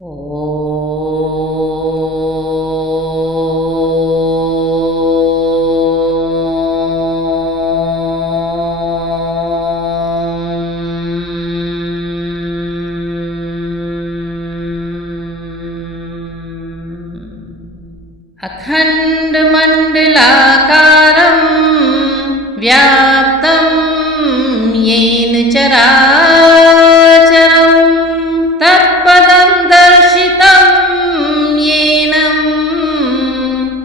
अखण्डमण्डलाकारं व्याप्तं येन चराचरं तत्पदं दर्शितं येन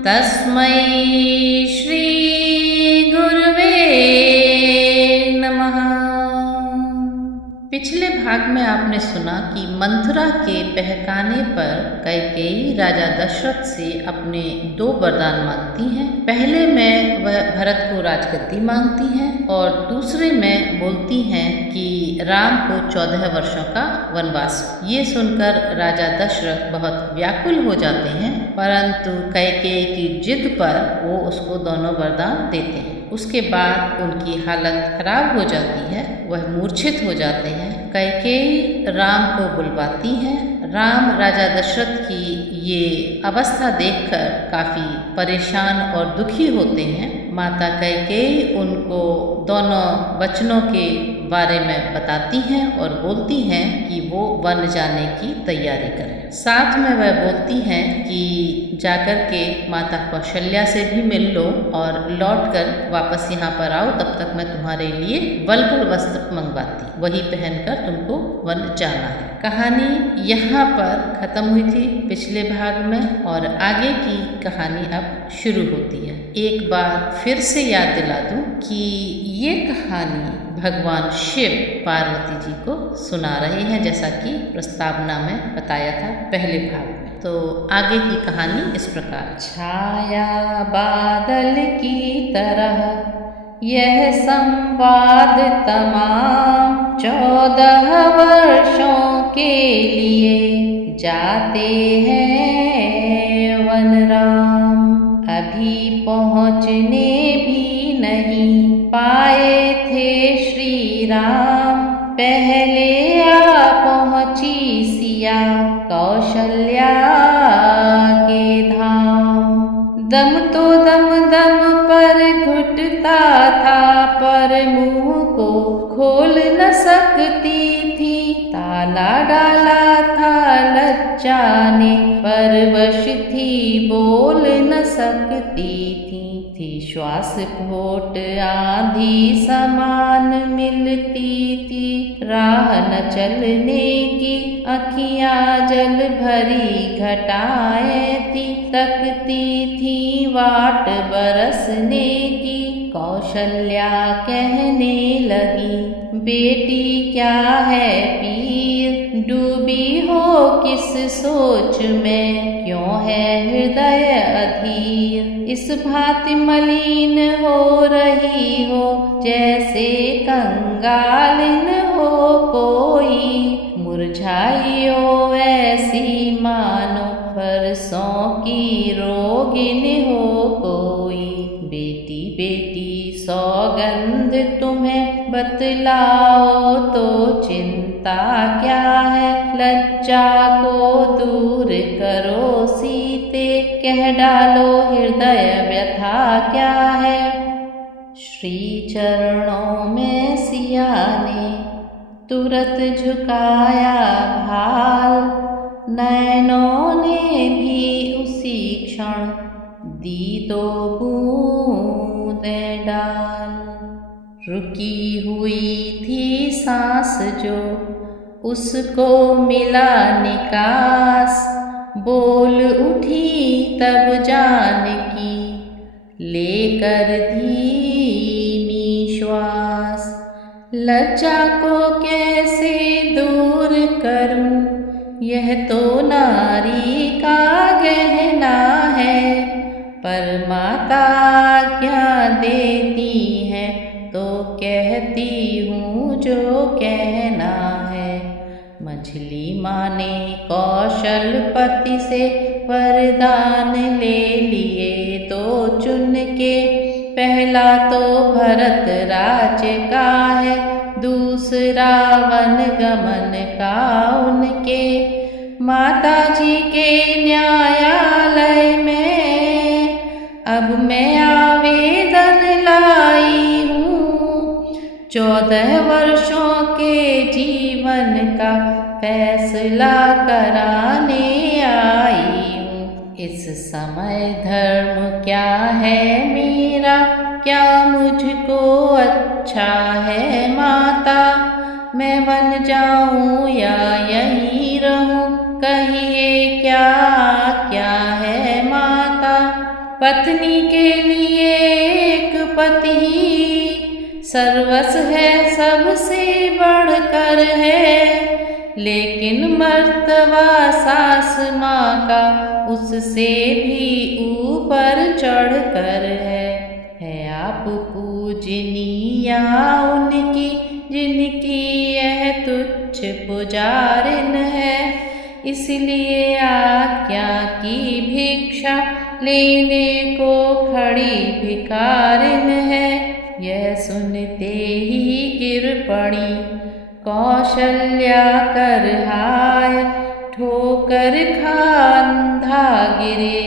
तस्मै श्री गुरुवे नमः। पिछले भाग में आपने सुना कि मंथरा के बहकाने पर कैकेयी राजा दशरथ से अपने 2 वरदान मांगती हैं। पहले में वह भरत को राजगद्दी मांगती हैं और दूसरे में बोलती हैं कि राम को 14 वर्षों का वनवास। ये सुनकर राजा दशरथ बहुत व्याकुल हो जाते हैं, परंतु कैकेयी की जिद पर वो उसको दोनों वरदान देते हैं। उसके बाद उनकी हालत खराब हो जाती है, वह मूर्छित हो जाते हैं। कैकेयी राम को बुलवाती है। राम राजा दशरथ की ये अवस्था देखकर काफ़ी परेशान और दुखी होते हैं। माता कैकेयी उनको दोनों वचनों के बारे में बताती हैं और बोलती हैं कि वो वन जाने की तैयारी करें। साथ में वह बोलती हैं कि जाकर के माता कौशल्या से भी मिल लो और लौटकर वापस यहाँ पर आओ, तब तक मैं तुम्हारे लिए वल्गल वस्त्र मंगवाती, वही पहनकर तुमको वन जाना है। कहानी यहाँ पर खत्म हुई थी पिछले भाग में और आगे की कहानी अब शुरू होती है। एक बार फिर से याद दिला दूं कि ये कहानी भगवान शिव पार्वती जी को सुना रहे हैं, जैसा कि प्रस्तावना में बताया था पहले भाग में। तो आगे की कहानी इस प्रकार। छाया बादल की तरह यह संवाद तमाम 14 वर्षों के लिए जाते हैं वन राम। अभी पहुँचने भी नहीं पाए थे श्री राम, पहले आ पहुँची सिया कौशल्या के धाम। दम तो दम दम पर घुटता था, पर मुंह को खोल न सकती थी। ताला डाला था लज्जा ने, पर वश थी बोल न सकती थी। श्वास घोट आंधी समान मिलती थी, राह न चलने की अखियां जल भरी घटाएं थी। तकती थी वाट बरसने की, कौशल्या कहने लगी बेटी क्या है पीर, डूबी हो किस सोच में, क्यों है हृदय अधीर। इस भांति मलिन हो रही हो, जैसे कंगालिन हो कोई, मुरझाई हो ऐसी मानो परसों की रोगिन हो कोई। बेटी बेटी सौगंध तुम्हें बतलाओ तो चिंता क्या है, लज्जा को दूर करो सीते, कह डालो हृदय व्यथा क्या है। श्री चरणों में सिया ने तुरत झुकाया भाल, नैनों ने भी उसी क्षण दी 2 बूंदें डाल। रुकी हुई थी सांस जो उसको मिला निकास, बोल उठी तब जानकी लेकर धीमी श्वास। लज्जा को कैसे दूर करूं, यह तो नारी का गहना है, पर माता क्या देती है तो कहती हूँ जो कहना है। मछली माँ ने कौशलपति से वरदान ले लिए 2 चुन के, पहला तो भरत राज का है, दूसरा वन गमन का उनके। माताजी के न्यायालय में अब मैं आवेदन लाई हूँ। 14 वर्षों के जीवन का फैसला कराने आई हूँ। इस समय धर्म क्या है मेरा, क्या मुझको अच्छा है माता। मैं वन जाऊँ या यहीं रहूँ, कहिए क्या क्या है माता। पत्नी के लिए एक पति सर्वस्व है, सबसे बढ़कर है, लेकिन मर्तबा सास माँ का उससे भी ऊपर चढ़कर है आप पूजनीया उनकी, जिनकी यह तुच्छ पुजारिन है। इसलिए आज्ञा की भिक्षा लेने को खड़ी भिखारिन है। यह सुनते ही गिर पड़ी कौशल्या कर हाय, ठोकर खा अंधा गिरे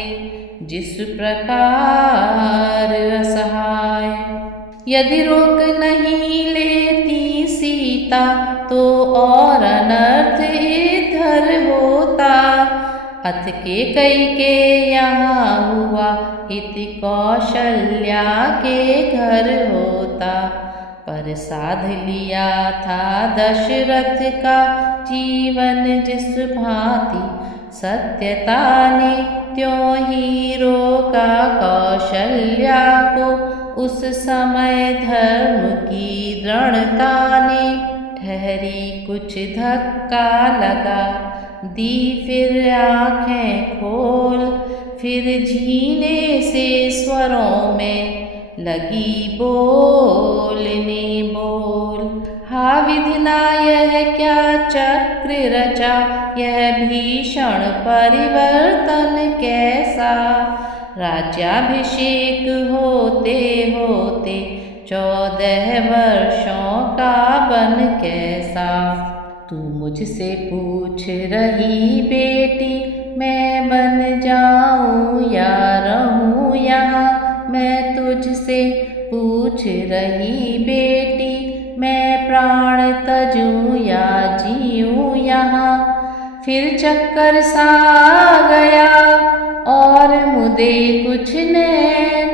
जिस प्रकार असहाय। यदि रोक नहीं लेती सीता तो और अनर्थ इधर होता। अथ के कई के यहाँ हुआ, इति कौशल्या के घर होता। पर साध लिया था दशरथ का जीवन जिस भांति, सत्यता ने त्यों ही रोका कौशल्या को। उस समय धर्म की दृढ़ता ने ठहरी कुछ धक्का लगा, दी फिर आँखें खोल, फिर झीने से स्वरों में लगी बोलने बोल। हा विधिना यह क्या चक्र रचा, यह भीषण परिवर्तन कैसा। राज्याभिषेक होते होते 14 वर्षों का बन कैसा। तू मुझसे पूछ रही बेटी, मैं बन जाऊं या रहूं यहाँ। मैं तुझसे पूछ रही बेटी, मैं प्राण तजूं या जीऊं यहाँ। फिर चक्कर सा गया और मुदे कुछ नैन,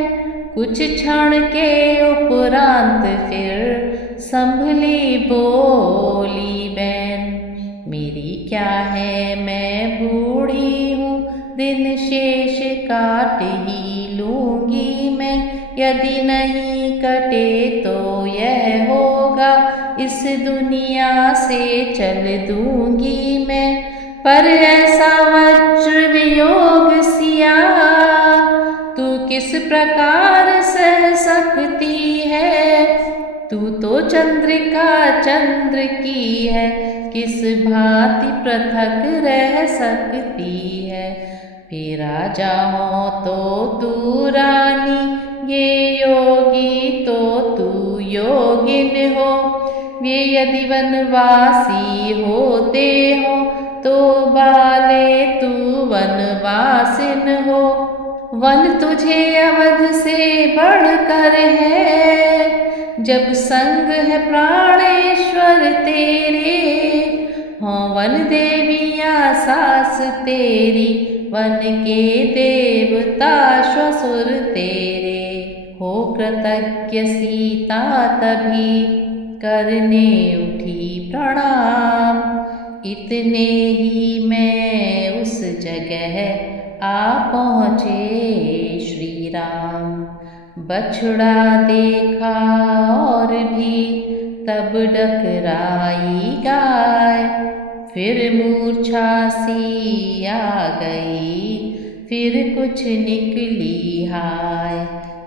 कुछ क्षण के उपरांत फिर संभली बोली बैन। मेरी क्या है, मैं बूढ़ी हूँ, दिन शेष काट ही लूँगी मैं। यदि नहीं कटे तो यह होगा, इस दुनिया से चल दूँगी मैं। पर ऐसा वज्र वियोग सिया, तू किस प्रकार सह सकती है। तू तो चंद्रिका चंद्र की है, किस भांति पृथक रह सकती है। फिर राजा हो तो तू रानी, ये योगी तो तू योगिन हो। वे यदि वनवासी होते हो तो बाले तू वनवासिन हो। वन तुझे अवध से बढ़कर है, जब संग है प्राणेश्वर तेरे। हो वन देवियाँ सास तेरी, वन के देवता श्वसुर तेरे। हो कृतज्ञ सीता तभी करने उठी प्रणाम, इतने ही में उस जगह आ पहुँचे श्री राम। बछड़ा देखा और भी तब डकराई गाय, फिर मूर्छा सी आ गई, फिर कुछ निकली हाय।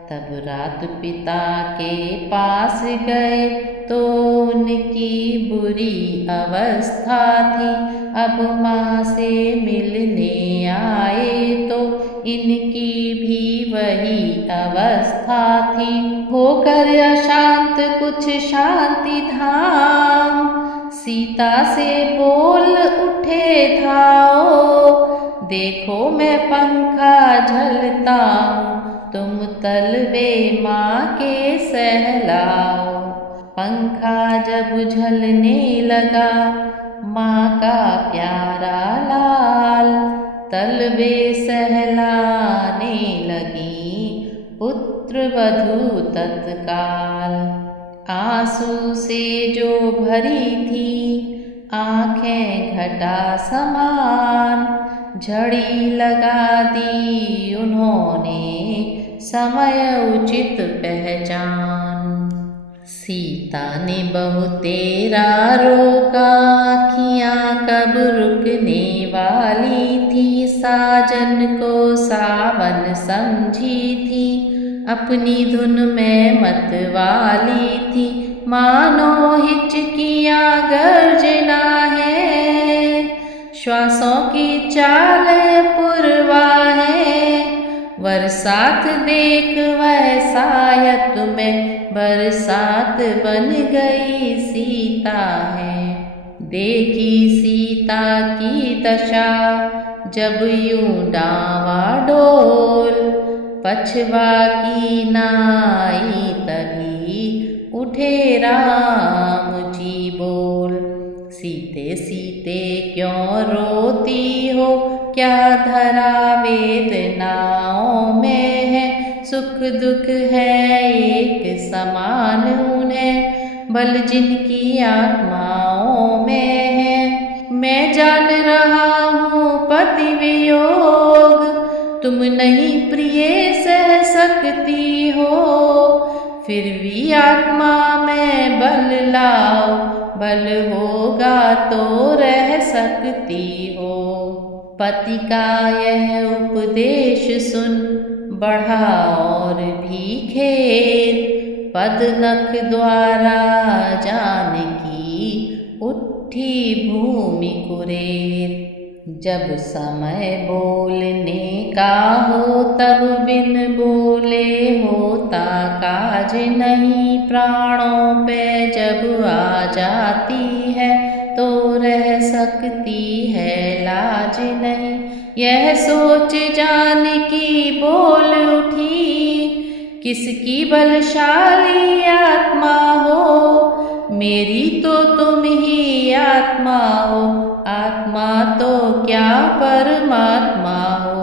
तब रात पिता के पास गए तो उनकी बुरी अवस्था थी। अब माँ से मिलने आए तो इनकी भी वही अवस्था थी। होकर अशांत कुछ शांति धाम, सीता से बोल उठे था देखो मैं पंखा झलता हूँ, तुम तलवे माँ के सहलाओ। पंखा जब झलने लगा, माँ का प्यारा लाल तलवे सहलाने लगी, पुत्र वधू तत्काल। आंसू से जो भरी थी आँखें घटा समान, झड़ी लगा दी उन्होंने समय उचित पहचान। सीता ने बहु तेरा रोका, आँखियाँ कब रुकने वाली थी। साजन को सावन समझी थी, अपनी धुन में मत वाली थी। मानो हिचकियाँ गर्जना है, श्वासों की चाल पुरवा है। बरसात देख वह सायत में बरसात बन गई सीता है। देखी सीता की दशा जब यूं डावाडोल, पछवा की नाई तभी उठे राम जी बोल। सीते सीते क्यों रोती हो, क्या धरा वेदनाओं में है। सुख दुख है एक समान उन्हें, बल जिनकी आत्माओं में है। मैं जान रहा हूँ पति वियोग, तुम नहीं प्रिय सह सकती हो। फिर भी आत्मा में बल लाओ, बल होगा तो रह सकती हो। पति का यह उपदेश सुन बढ़ा और भी खेद, पद नख द्वारा जानकी उठी भूमि कुरेद। जब समय बोलने का हो तब बिन बोले होता काज नहीं। प्राणों पे जब आ जाती है तो रह सकती है लाज नहीं। यह सोच जानकी बोल उठी, किसकी बलशाली आत्मा हो। मेरी तो तुम ही आत्मा हो, आत्मा तो क्या परमात्मा हो।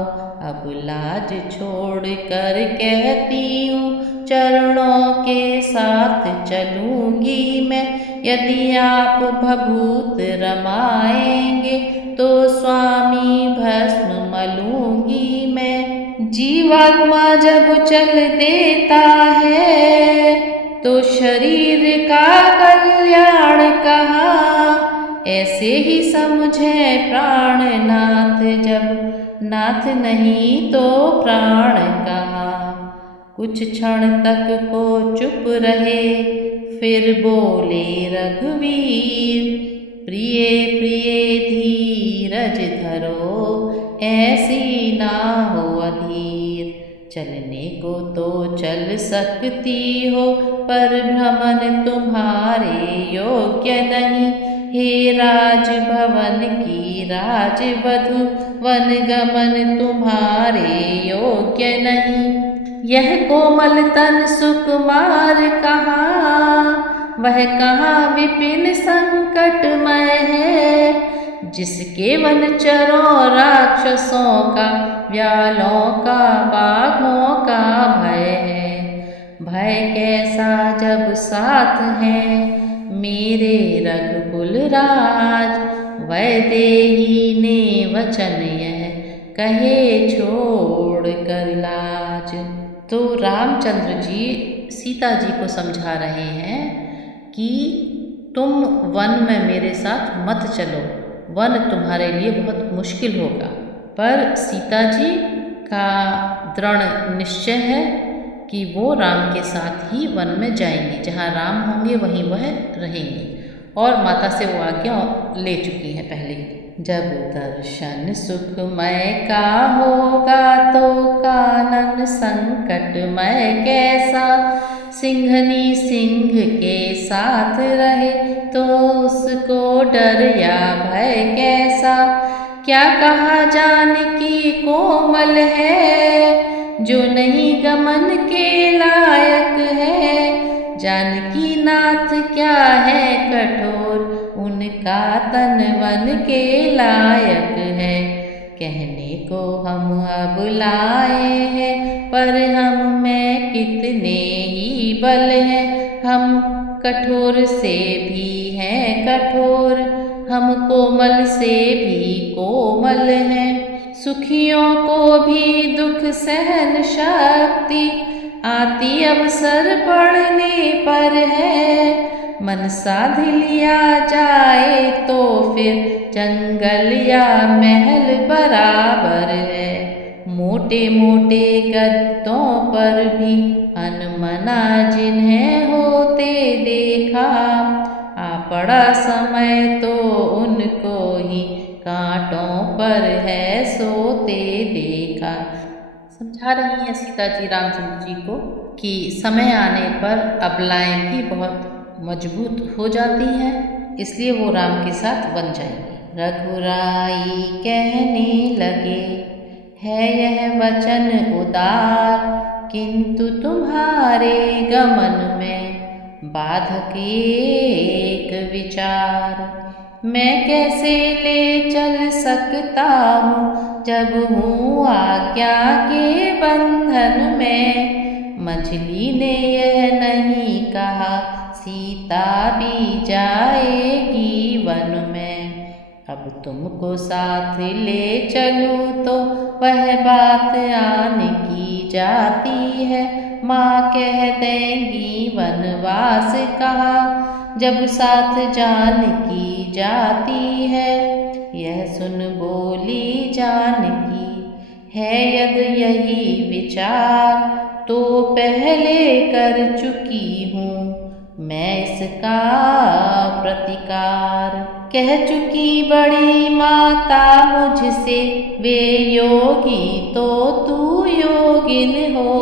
अब लाज छोड़ कर कहती हूँ, चरणों के साथ चलूंगी मैं। यदि आप भभूत रमाएंगे तो स्वामी भस्म मलूंगी मैं। जीवात्मा जब चल देता है तो शरीर का कल्याण कहाँ। ऐसे ही समझे प्राणनाथ, जब नाथ नहीं तो प्राण कहाँ। कुछ क्षण तक को चुप रहे, फिर बोले रघुवीर। प्रिय प्रिय धीरज धरो, ऐसी ना हो अधीर। चलने को तो चल सकती हो, पर भ्रमण तुम्हारे योग्य नहीं। हे राजभवन की राजवधू, वन गमन तुम्हारे योग्य नहीं। यह कोमल तन सुकुमार कहाँ, वह कहाँ विपिन संकटमय है। जिसके वनचरों राक्षसों का, व्यालों का, बाघों का भय है। भय कैसा जब साथ है मेरे रघुकुल राज। वैदेही ने वचन यह कहे छोड़ कर लाज। तो रामचंद्र जी सीता जी को समझा रहे हैं कि तुम वन में मेरे साथ मत चलो, वन तुम्हारे लिए बहुत मुश्किल होगा। पर सीता जी का दृढ़ निश्चय है कि वो राम के साथ ही वन में जाएंगी, जहाँ राम होंगे वहीं वह रहेंगी। और माता से वो आज्ञा ले चुकी हैं पहले ही। जब दर्शन सुखमय का होगा तो कानन संकटमय कैसा। सिंहनी सिंह के साथ रहे तो उसको डर या भय कैसा। क्या कहा जानकी कोमल है, जो नहीं गमन के लायक है। जानकी नाथ क्या है कठोर, उनका तन वन के लायक है। कहने को हम अब लाए हैं, पर हम में कितने ही बल हैं। हम कठोर से भी हैं कठोर, हम कोमल से भी कोमल हैं। सुखियों को भी दुख सहन शक्ति, आती अवसर पड़ने पर है। मन साध लिया जाए तो फिर जंगल या महल बराबर है। मोटे मोटे गद्दों पर भी अनमना जिन्हें होते देखा, आ पड़ा समय तो उनको ही कांटों पर है सोते देखा। समझा रही हैं सीता जी रामचंद्र जी को कि समय आने पर अबलाएं भी बहुत मजबूत हो जाती हैं, इसलिए वो राम के साथ बन जाएंगी। रघुराई कहने लगे, है यह वचन उदार, किंतु तुम्हारे गमन में बाधक एक विचार। मैं कैसे ले चल सकता हूँ, जब हूँ आज्ञा के बंधन में। मछली ने यह नहीं कहा, सीता भी जाएगी वन में। अब तुमको साथ ले चलूँ तो वह बात आन की जाती है। माँ कह देंगी वनवास कहा, जब साथ जानकी जाती है। यह सुन बोली जानकी, है यदि यही विचार, तो पहले कर चुकी हूँ मैं इसका प्रतिकार। कह चुकी बड़ी माता मुझसे, वे योगी तो तू योगिन हो।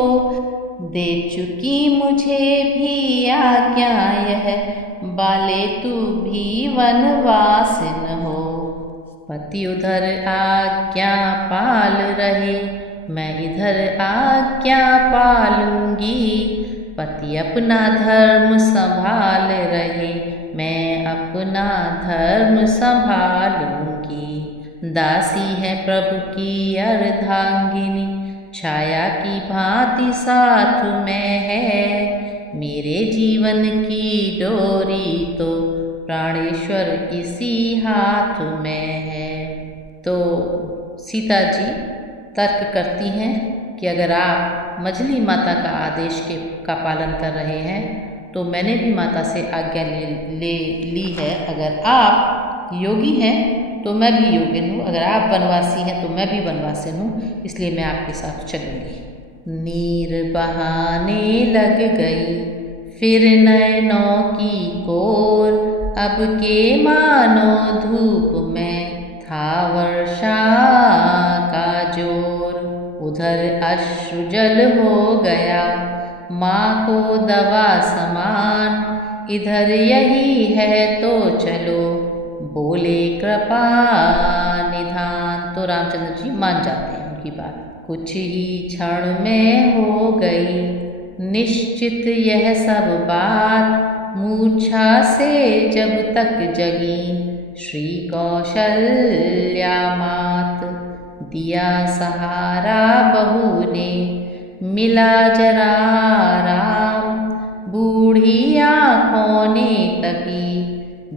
दे चुकी मुझे भी आज्ञा यह, बाले तू भी वनवासिन हो। पति उधर आज्ञा पाल रहे, मैं इधर आज्ञा पालूंगी। पति अपना धर्म संभाल रहे, मैं अपना धर्म संभालूंगी। दासी है प्रभु की अर्धांगिनी, छाया की भांति साथ में है। मेरे जीवन की डोरी तो प्राणेश्वर इसी हाथ में है। तो सीता जी तर्क करती हैं कि अगर आप मछली माता का आदेश का पालन कर रहे हैं, तो मैंने भी माता से आज्ञा ले ली है। अगर आप योगी हैं तो मैं भी योगिन हूँ, अगर आप वनवासी हैं तो मैं भी वनवासिन हूँ, इसलिए मैं आपके साथ चलूँगी। नीर बहाने लग गई फिर नैनों की कोर, अब के मानो धूप में था वर्षा का जोर। उधर अश्रुजल हो गया माँ को दवा समान, इधर यही है तो चलो बोले कृपा निधान। तो रामचंद्र जी मान जाते हैं उनकी बात। कुछ ही क्षण में हो गई निश्चित यह सब बात, मूर्छा से जब तक जगी श्री कौशल्या मात। दिया सहारा बहू ने मिला जरा राम, बूढ़ी आँखों ने तभी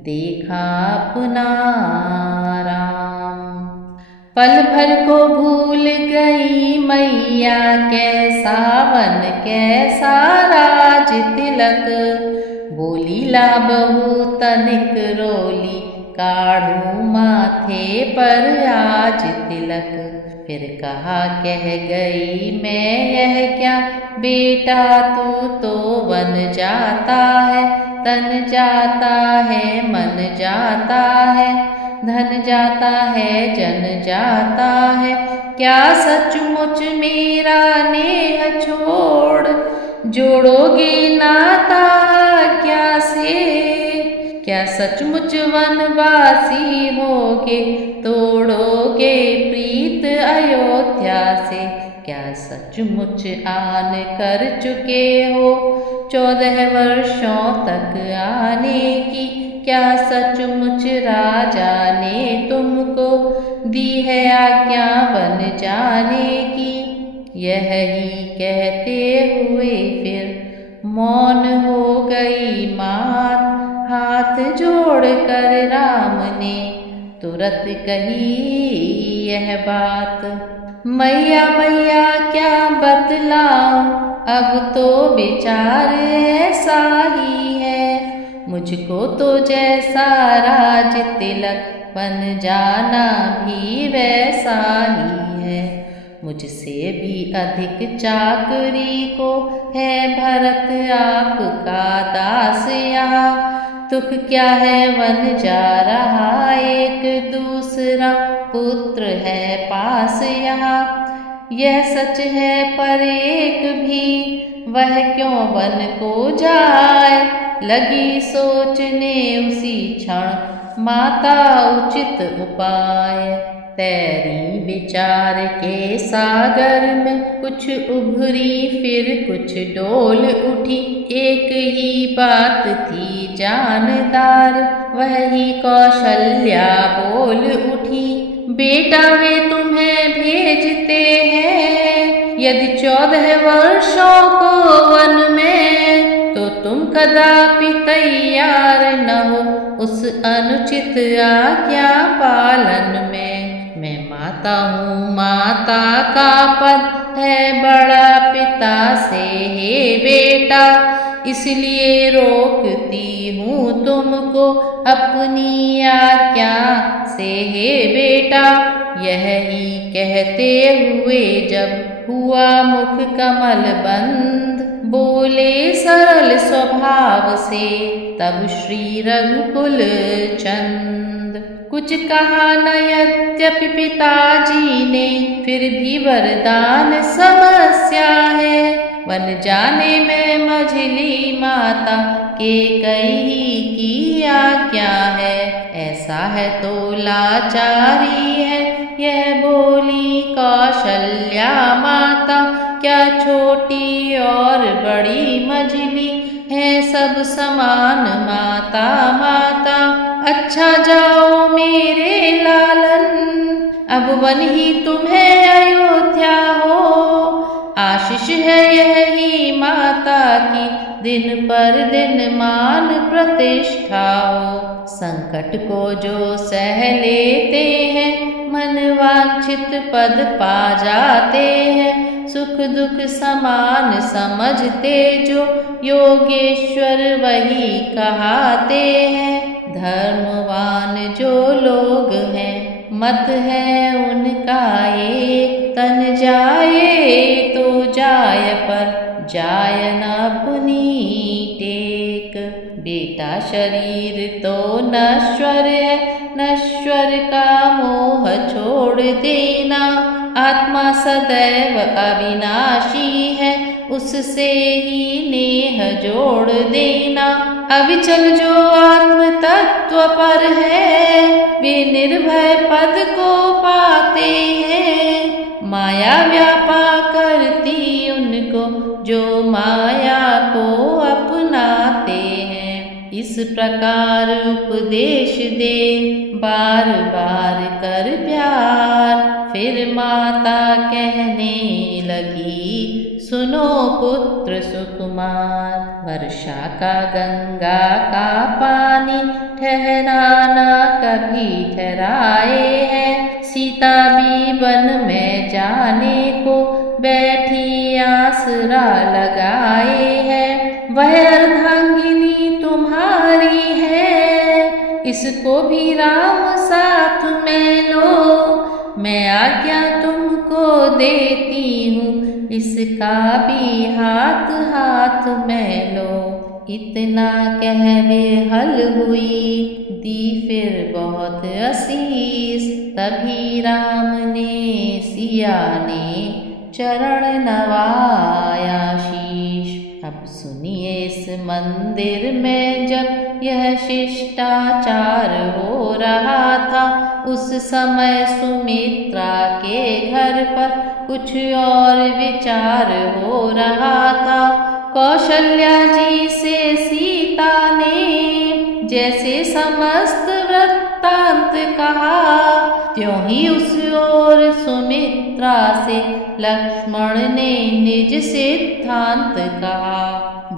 देखा अपना राम। पल भर को भूल गई मैया कैसा वन कैसा राज तिलक, बोली ला बहू तनिक रोली, काढ़ू माथे पर आज तिलक। फिर कहा कह गई मैं यह क्या, बेटा तू तो वन जाता है, तन जाता है मन जाता है, धन जाता है जन जाता है। क्या सचमुच मेरा नेह छोड़ जोड़ोगे नाता क्या से, क्या सचमुच वनवासी होगे तोड़ोगे जोगे प्रीत अयोध्या से, क्या सचमुच आन कर चुके हो 14 वर्षों तक आने की, क्या सचमुच राजा ने तुमको दी है आज्ञा बन जाने की। यही कहते हुए फिर मौन हो गई मात, हाथ जोड़कर राम ने तुरंत कही यह बात। मैया मैया क्या बतलाऊं, अब तो विचार ऐसा ही है, मुझको तो जैसा राज तिलक बन जाना भी वैसा ही है। मुझसे भी अधिक चाकरी को है भरत आपका दास यहाँ, दुख क्या है वन जा रहा एक दूसरा पुत्र है पास यहाँ। यह सच है पर एक भी वह क्यों वन को जाए, लगी सोचने उसी क्षण माता उचित उपाय। तैरी विचार के सागर में कुछ उभरी फिर कुछ डोल उठी, एक ही बात थी जानदार वही कौशल्या बोल उठी। बेटा वे तुम्हें भेजते हैं यदि 14 वर्षों को वन में, तो तुम कदापि तैयार न हो उस अनुचित आज्ञा पालन में। मैं माता हूँ, माता का पद है बड़ा पिता से हे बेटा, इसलिए रोकती हूँ तुमको अपनी आज्ञा से हे बेटा। यही कहते हुए जब हुआ मुख कमल बंद, बोले सरल स्वभाव से तब श्री रघुकुल चंद। कुछ कहा न यद्यपि पिताजी ने, फिर भी वरदान समस्या है, वन जाने में मझली माता के कई की आज्ञा है। ऐसा है तो लाचारी है यह बोली कौशल्या माता, क्या छोटी और बड़ी मझली है सब समान माता माता। अच्छा जाओ मेरे लालन, अब वन ही तुम्हें अयोध्या हो, आशीष है यही माता की दिन पर दिन मान प्रतिष्ठा हो। संकट को जो सह लेते हैं मन वांछित पद पा जाते हैं, सुख दुख समान समझते जो योगेश्वर वही कहाते हैं। धर्मवान जो लोग हैं मत है उनका एक, तन जाए तो जाय पर जाय न अपनी टेक। बेटा शरीर तो नश्वर है, नश्वर का मोह छोड़ देना, आत्मा सदैव अविनाशी है उससे ही नेह जोड़ देना। अविचल जो आत्म तत्व पर है वे निर्भय पद को पाते हैं, माया व्यापा करती उनको जो माया को अपनाते हैं। इस प्रकार उपदेश दे बार बार कर प्यार, फिर माता कहने लगी सुनो पुत्र सुकुमार। वर्षा का गंगा का पानी ठहराना कभी ठहराए है, सीता भी वन में जाने को बैठी आसरा लगाए है। वह अर्धांगिनी तुम्हारी है, इसको भी राम साथ में लो, मैं आज्ञा तुमको देती हूँ इसका भी हाथ हाथ में लो। इतना कह बेहल हुई दी फिर बहुत असीस, तभी राम ने सिया ने चरण नवाया शीश। अब सुनिए इस मंदिर में जब यह शिष्टाचार हो रहा था, उस समय सुमित्रा के घर पर कुछ और विचार हो रहा था। कौशल्या जी से सीता ने जैसे समस्त वृत्तांत कहा, त्यों ही उस ओर सुमित्रा से लक्ष्मण ने निज सिद्धांत कहा।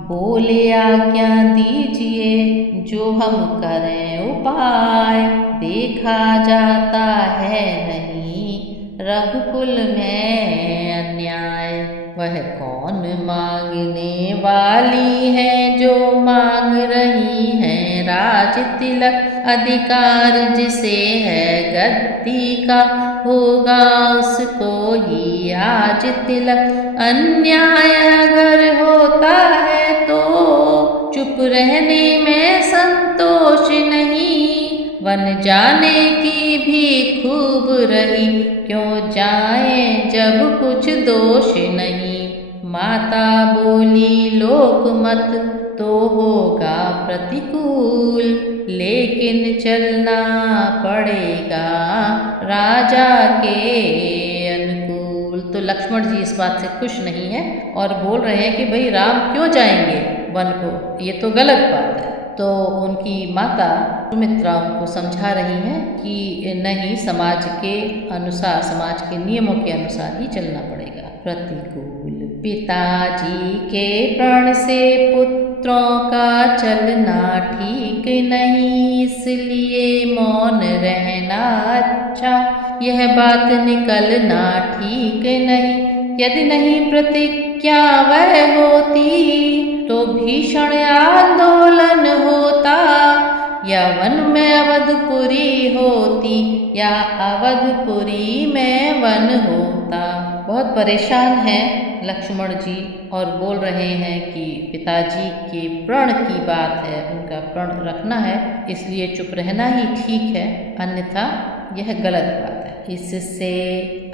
बोले आज्ञा दीजिए जो हम करें उपाय, देखा जाता है नहीं रघुकुल में अन्याय। वह कौन मांगने वाली है जो मांग रही है राज तिलक, अधिकार जिसे है गद्दी का होगा उसको ही आज तिलक। अन्याय अगर होता है तो चुप रहने में संतोष नहीं, वन जाने की भी खूब रही क्यों जाए जब कुछ दोष नहीं। माता बोली लोक मत तो होगा प्रतिकूल, लेकिन चलना पड़ेगा राजा के अनुकूल। तो लक्ष्मण जी इस बात से खुश नहीं है और बोल रहे हैं कि भाई राम क्यों जाएंगे वन को, ये तो गलत बात है। तो उनकी माता सुमित्रा उनको समझा रही हैं कि नहीं, समाज के अनुसार, समाज के नियमों के अनुसार ही चलना पड़ेगा। प्रतिकूल पिताजी के प्रण से पुत्रों का चलना ठीक नहीं, इसलिए मौन रहना अच्छा, यह बात निकलना ठीक नहीं। यदि नहीं प्रतिज्ञा वह होती तो भीषण आंदोलन होता, या वन में अवधपुरी होती या अवधपुरी में वन होता। बहुत परेशान हैं लक्ष्मण जी और बोल रहे हैं कि पिताजी के प्रण की बात है, उनका प्रण रखना है, इसलिए चुप रहना ही ठीक है, अन्यथा यह गलत बात है। इससे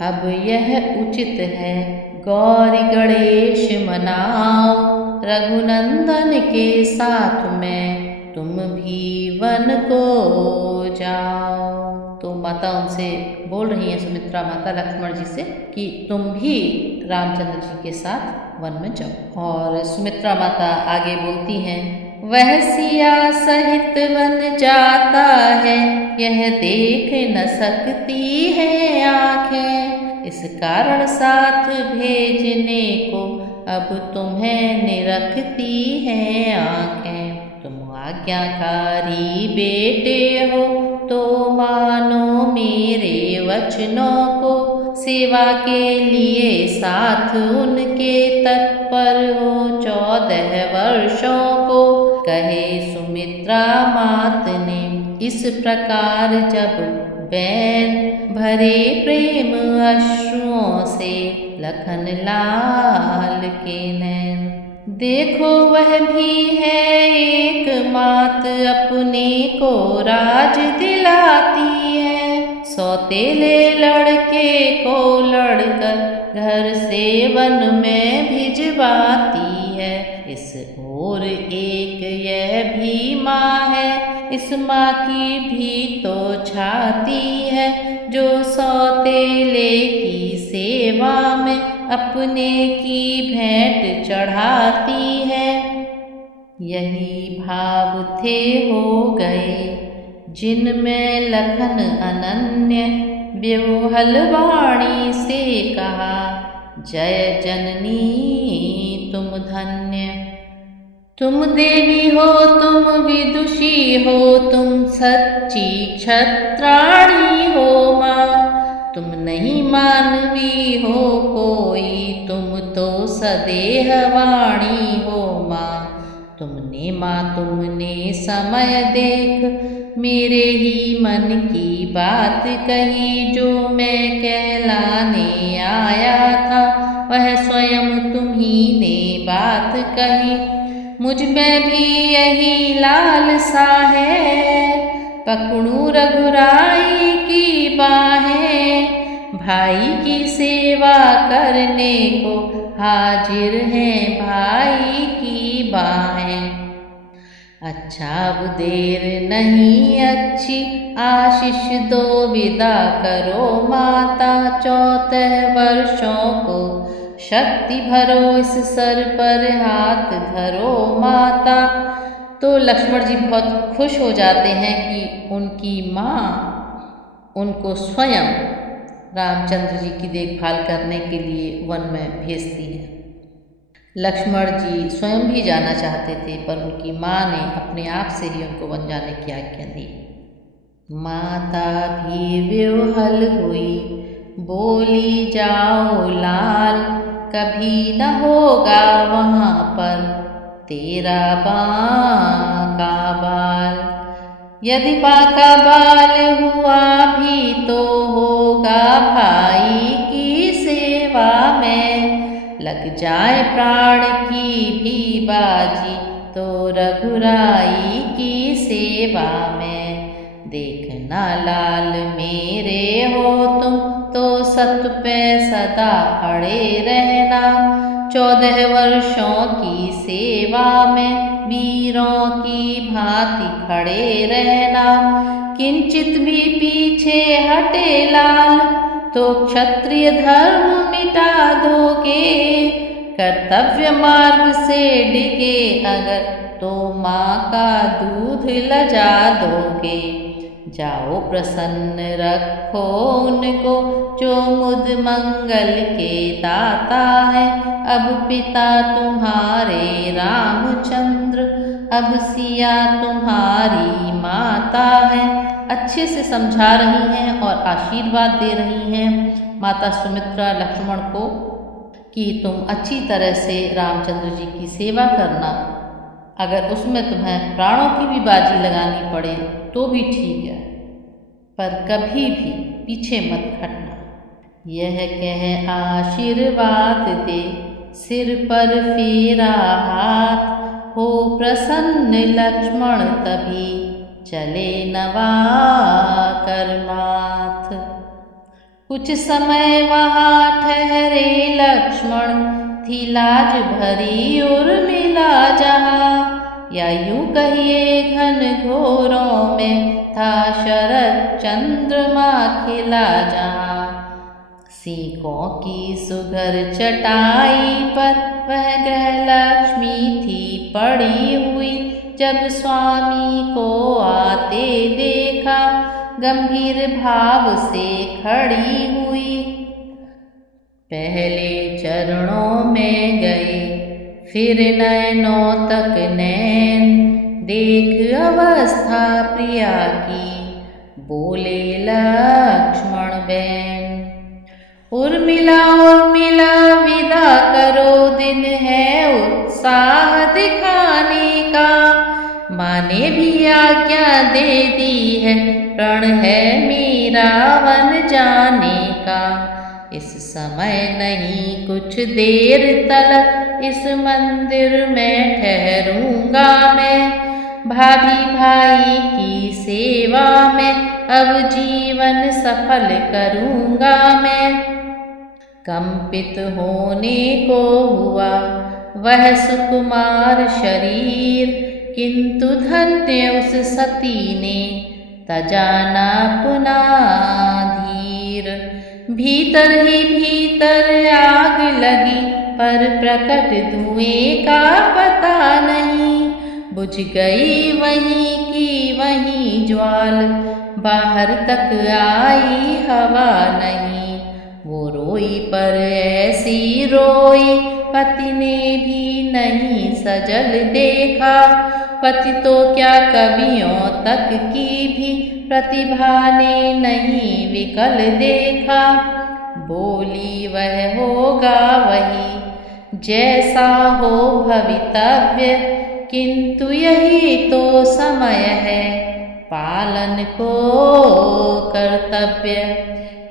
अब यह उचित है गौरी गणेश मनाओ, रघुनंदन के साथ में तुम भी वन को जाओ। तो माता उनसे बोल रही हैं, सुमित्रा माता लक्ष्मण जी से, कि तुम भी रामचंद्र जी के साथ वन में जाओ। और सुमित्रा माता आगे बोलती हैं, वह सिया सहित वन जाता है, यह देख न सकती है आँखें, इस कारण साथ भेजने को अब तुम्हें निरखती है आँखें। तुम आज्ञाकारी बेटे हो तो मानो मेरे वचनों को, सेवा के लिए साथ उनके तत्पर हो 14 वर्षों को। कहे सुमित्रा मात ने इस प्रकार जब बैन भरे प्रेम अश्रुओं से लखन लाल के नैन। देखो वह भी है एक मात, अपने को राज दिलाती है, सौतेले लड़के को लड़कर घर से वन में भिजवाती है। इस ओर एक यह भी माँ है, इस माँ की भी तो छाती है, जो सौतेले की सेवा में अपने की भेंट चढ़ाती है। यही भाव थे हो गए जिनमें लखन अनन्य व्योहल वाणी से कहा, जय जननी तुम धन्य। तुम देवी हो तुम विदुषी हो, तुम सच्ची क्षत्राणी हो माँ, तुम नहीं मानवी हो कोई, तुम तो सदेह वाणी हो माँ। तुमने समय देख मेरे ही मन की बात कही, जो मैं कहलाने आया था वह स्वयं तुम्ही ने बात कही। मुझ में भी यही लालसा है, पकड़ूं रघुराई की बाहें, भाई की सेवा करने को हाजिर हैं भाई की बाहें। अच्छा अब देर नहीं अच्छी आशीष दो विदा करो माता, 14 वर्षों को शक्ति भरो इस सर पर हाथ धरो माता। तो लक्ष्मण जी बहुत खुश हो जाते हैं कि उनकी माँ उनको स्वयं रामचंद्र जी की देखभाल करने के लिए वन में भेजती है। लक्ष्मण जी स्वयं भी जाना चाहते थे, पर उनकी माँ ने अपने आप से ही उनको वन जाने की आज्ञा दी। माता भी व्योहल हुई, बोली जाओ लाल, कभी न होगा वहाँ पर तेरा बांका बाल। यदि बांका बाल हुआ भी तो होगा भाई की सेवा में, लग जाए प्राण की भी बाजी तो रघुराई की सेवा में। देखना लाल मेरे हो तुम तो सत पे सदा अड़े रहना, 14 वर्षों की सेवा में वीरों की भांति खड़े रहना। किंचित भी पीछे हटे लाल तो क्षत्रिय धर्म मिटा दोगे, कर्तव्य मार्ग से डिगे अगर तो माँ का दूध लजा दोगे। जाओ प्रसन्न रखो उनको जो मुद मंगल के दाता है, अब पिता तुम्हारे रामचंद्र, अब सिया तुम्हारी माता है। अच्छे से समझा रही हैं और आशीर्वाद दे रही हैं माता सुमित्रा लक्ष्मण को कि तुम अच्छी तरह से रामचंद्र जी की सेवा करना, अगर उसमें तुम्हें प्राणों की भी बाजी लगानी पड़े तो भी ठीक है, पर कभी भी पीछे मत हटना। यह कह आशीर्वाद दे सिर पर फेरा हाथ, हो प्रसन्न लक्ष्मण तभी चले नवा कर माथ। कुछ समय वहाँ ठहरे लक्ष्मण, थी लाज भरी उर्मिला जहाँ, या यूं कहिए घन घोरों में था शरद चंद्रमा खिला जहाँ। सीकों की सुघर चटाई पर वह ग्रह लक्ष्मी थी पड़ी हुई, जब स्वामी को आते देखा गंभीर भाव से खड़ी हुई। पहले चरणों में गए फिर नैनों तक नैन, देख अवस्था प्रिया की बोले लक्ष्मण बैन। उर्मिला उर्मिला विदा करो दिन है उत्साह दिखाने का, माँ ने भी आज्ञा दे दी है प्रण है मेरा वन जाने का। इस समय नहीं कुछ देर तलक इस मंदिर में ठहरूंगा मैं, भाभी भाई की सेवा में अब जीवन सफल करूँगा मैं। कंपित होने को हुआ वह सुकुमार शरीर, किंतु धन्य उस सती ने तजा ना पुनः धीर। भीतर ही भीतर आग लगी पर प्रकट धुएं का पता नहीं, बुझ गई वहीं की वहीं ज्वाल, बाहर तक आई हवा नहीं। वो रोई पर ऐसी रोई पति ने भी नहीं सजल देखा, पति तो क्या कवियों तक की भी प्रतिभा ने नहीं विकल देखा। बोली वह होगा वही जैसा हो भवितव्य, किंतु यही तो समय है पालन को कर्तव्य।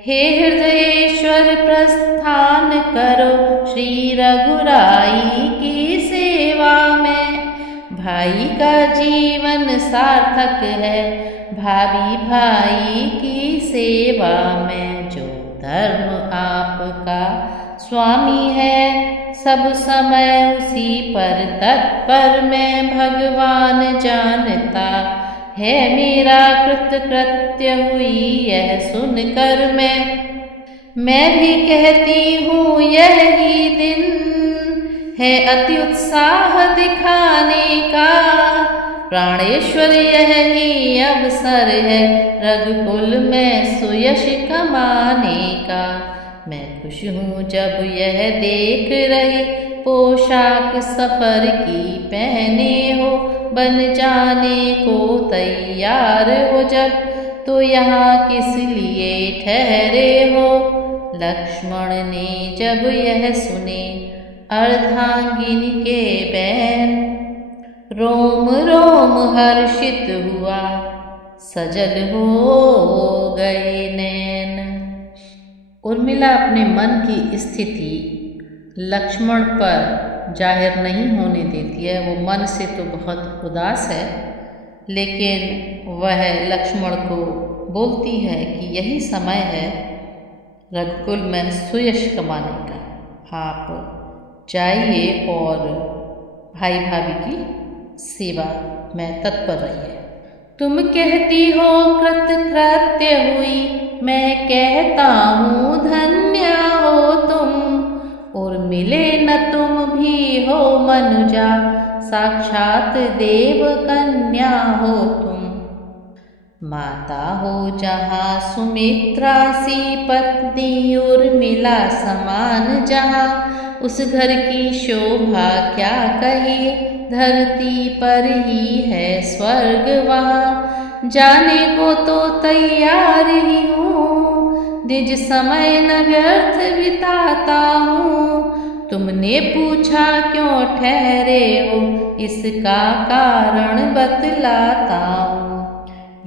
हे हृदयेश्वर प्रस्थान करो श्री रघुराई की सेवा में, भाई का जीवन सार्थक है भाभी भाई की सेवा में। जो धर्म आपका स्वामी है सब समय उसी पर तत्पर मैं भगवान जानता है मेरा कृत्य हुई यह सुनकर मैं भी कहती हूँ यही दिन है अति उत्साह दिखाने का प्राणेश्वर यही अवसर है रघुकुल में सुयश कमाने का। मैं खुश हूँ जब यह देख रही पोशाक सफर की पहने हो बन जाने को तैयार हो जब तो यहाँ किस लिए ठहरे हो। लक्ष्मण ने जब यह सुने अर्धांगिनी के बैन रोम रोम हर्षित हुआ सजल हो गए नैन। उर्मिला अपने मन की स्थिति लक्ष्मण पर जाहिर नहीं होने देती है। वो मन से तो बहुत उदास है, लेकिन वह लक्ष्मण को बोलती है कि यही समय है रघुकुल में सुयश कमाने का। आप जाइए और भाई भाभी की सेवा में तत्पर रहिए। तुम कहती हो कृत्य हुई, मैं कहता हूँ धन्य हो तुम। और मिले न तुम भी हो मनुजा, साक्षात देव कन्या हो तुम। माता हो जहाँ सुमित्रा सी पत्नी उर्मिला समान जहाँ, उस घर की शोभा क्या कहिए, धरती पर ही है स्वर्ग वहाँ। जाने को तो तैयार ही हूँ, निज समय न व्यर्थ बिताता हूँ। तुमने पूछा क्यों ठहरे हो, इसका कारण बतलाता हूँ।